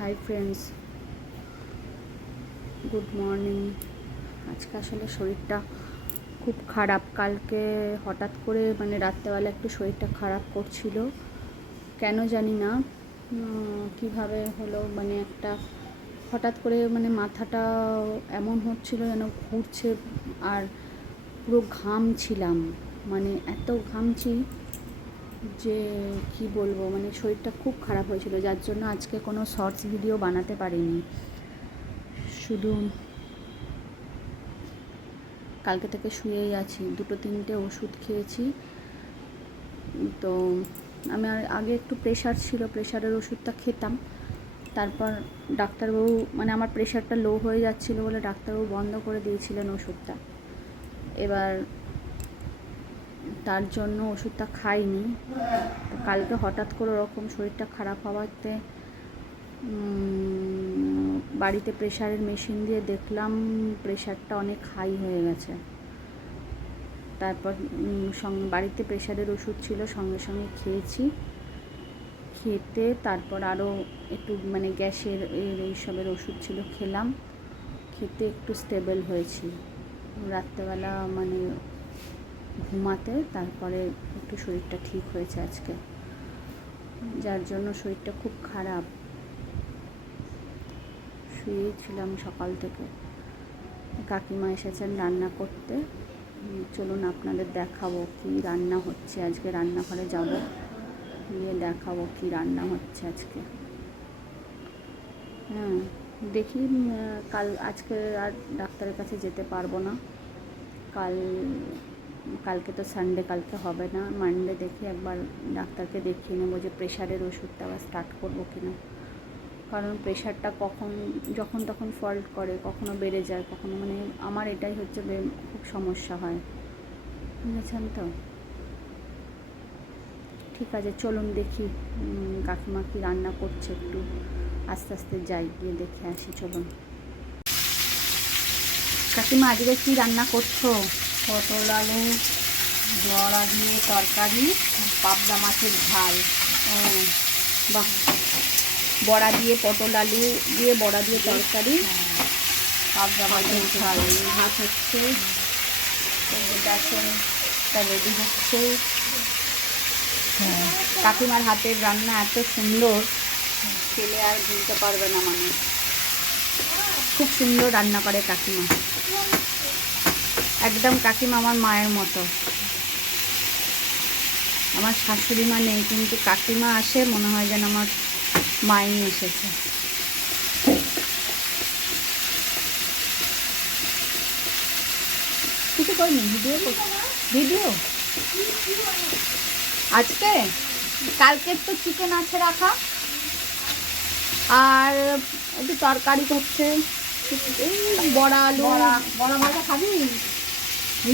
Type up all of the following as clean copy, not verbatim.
Hi friends, good morning. আজকে আসলে শরীরটা খুব খারাপ। কালকে হঠাৎ করে রাত্রেবেলা একটু শরীরটা খারাপ করছিল, কেন জানি না কিভাবে হলো। একটা হঠাৎ করে মাথাটা এমন হচ্ছিল যেন ঘুরছে, আর পুরো ঘামছিলাম, এত ঘামছি যে কি বলবো। শরীরটা খুব খারাপ হয়েছিল, যার জন্য আজকে কোনো শর্টস ভিডিও বানাতে পারিনি। শুধু কালকে থেকে শুয়েই আছি, 2-3টে ওষুধ খেয়েছি। তো আমি আগে একটু প্রেশার ছিল, প্রেশারের ওষুধটা খেতাম। তারপর ডাক্তারবাবু আমার প্রেশারটা লো হয়ে যাচ্ছিলো বলে ডাক্তারবাবু বন্ধ করে দিয়েছিলেন ওষুধটা। এবার তার জন্য ওষুধটা খাইনি। তো কালকে হঠাৎ করে ওরকম শরীরটা খারাপ হওয়াতে বাড়িতে প্রেশারের মেশিন দিয়ে দেখলাম প্রেশারটা অনেক হাই হয়ে গেছে। তারপর বাড়িতে প্রেশারের ওষুধ ছিল, সঙ্গে সঙ্গে খেয়েছি। খেতে তারপর আরও একটু গ্যাসের এইসবের ওষুধ ছিল, খেলাম। খেতে একটু স্টেবল হয়েছি। রাত্রেবেলা ঘুমাতে তারপরে একটু শরীরটা ঠিক হয়েছে আজকে, যার জন্য শরীরটা খুব খারাপ। শুয়েই ছিলাম সকাল থেকে। কাকিমা এসেছেন রান্না করতে। চলুন আপনাদের দেখাবো কি রান্না হচ্ছে আজকে। রান্নাঘরে যাব, গিয়ে দেখাবো কি রান্না হচ্ছে আজকে। দেখি আজকে আর ডাক্তারের কাছে যেতে পারবো না। কালকে তো সানডে, কালকে হবে না। মানডে দেখি একবার ডাক্তারকে দেখিয়ে নেবো যে প্রেশারের ওষুধটা আবার স্টার্ট করবো কিনা। কারণ প্রেশারটা যখন তখন ফল্ট করে, কখনো বেড়ে যায়, কখনো আমার এটাই হচ্ছে খুব সমস্যা হয়, বুঝেছেন তো। ঠিক আছে, চলুন দেখি কাকিমা কি রান্না করছে। একটু আস্তে আস্তে যাই, গিয়ে দেখে আসি। চলুন। কাকিমা আজকে কি রান্না করছো? পটল আলু বড়া দিয়ে তরকারি, পাবদা মাছের ঝাল। বাহ, বড়া দিয়ে পটল আলু দিয়ে বড়া দিয়ে তরকারি, পাবদা মাছের ঝাল। ভাত হচ্ছে, বেসনটা রেডি হচ্ছে। কাকিমার হাতের রান্না এত সুন্দর, খেলে আর ভুলতে পারবে না মানুষ। খুব সুন্দর রান্না করে কাকিমা, একদম কাকিমা আমার মায়ের মতো। আমার শাশুড়ি মা নেই, কিন্তু কাকিমা আসে মনে হয় যেন আমার মাই এসেছে। কিছু করিনি, ভিডিও আজকে কালকের তো চিকেন আছে রাখা, আর একটু তরকারি করছে, এই বড়া আলু। বড়া ভাজা খাবি?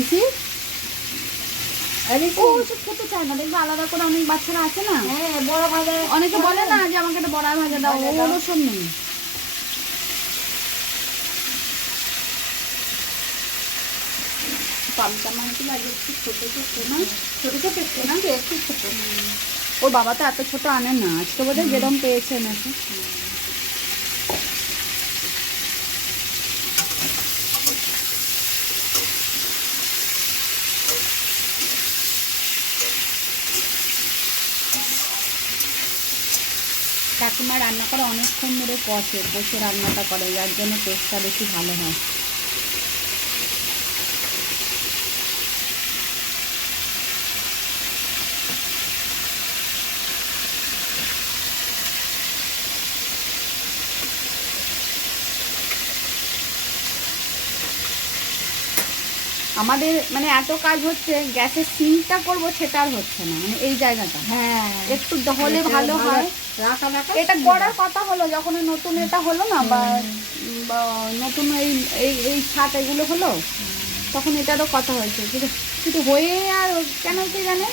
ঋষি ওসব খেতে চায় না, দেখবে আলাদা করে অনেক বাচ্চারা আছে না, বড়া ভাজা অনেকে বলে না যে আমাকে একটা বড়া ভাজা দাও, ওরও সব নেই। পাবদা মাছ একটু ছোটো ছোটো না, ছোটো ছোটো একটু না, একটু ছোটো। ওর বাবা তো এত ছোটো আনে না, আজকে বোধহয় যেরকম পেয়েছে নাকি। কাকিমা রান্না করে অনেকক্ষণ ধরে কষে রান্নাটা করে, যার জন্য টেস্টটা বেশি ভালো হয়। আমাদের এত কাজ হচ্ছে, গ্যাসের সিঙ্কটা করবো সেটা আর হচ্ছে না, এই জায়গাটা একটু হলে ভালো হয়। এটা করার কথা হলো যখন নতুন এটা হলো না, বা নতুন এই ছাদ এগুলো হলো, তখন এটারও কথা হয়েছে, কিন্তু হয়ে আর কেন কি জানে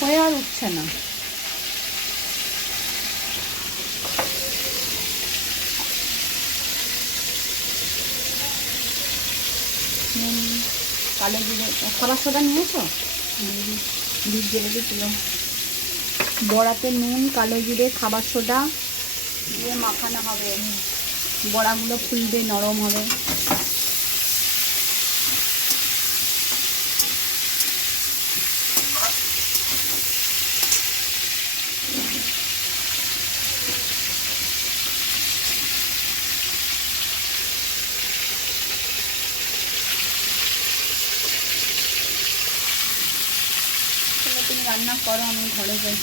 হয়ে আর উঠছে না। কালো জিরে খাবার সোডা নিয়েছো? ভিজিয়ে রেখেছিলাম। বড়াতে নুন, কালো জিরে, খাবার সোডা, দিয়ে মাখানো হবে, বড়াগুলো ফুলবে, নরম হবে। তুমি রান্না করো, আমি ঘরে যাই।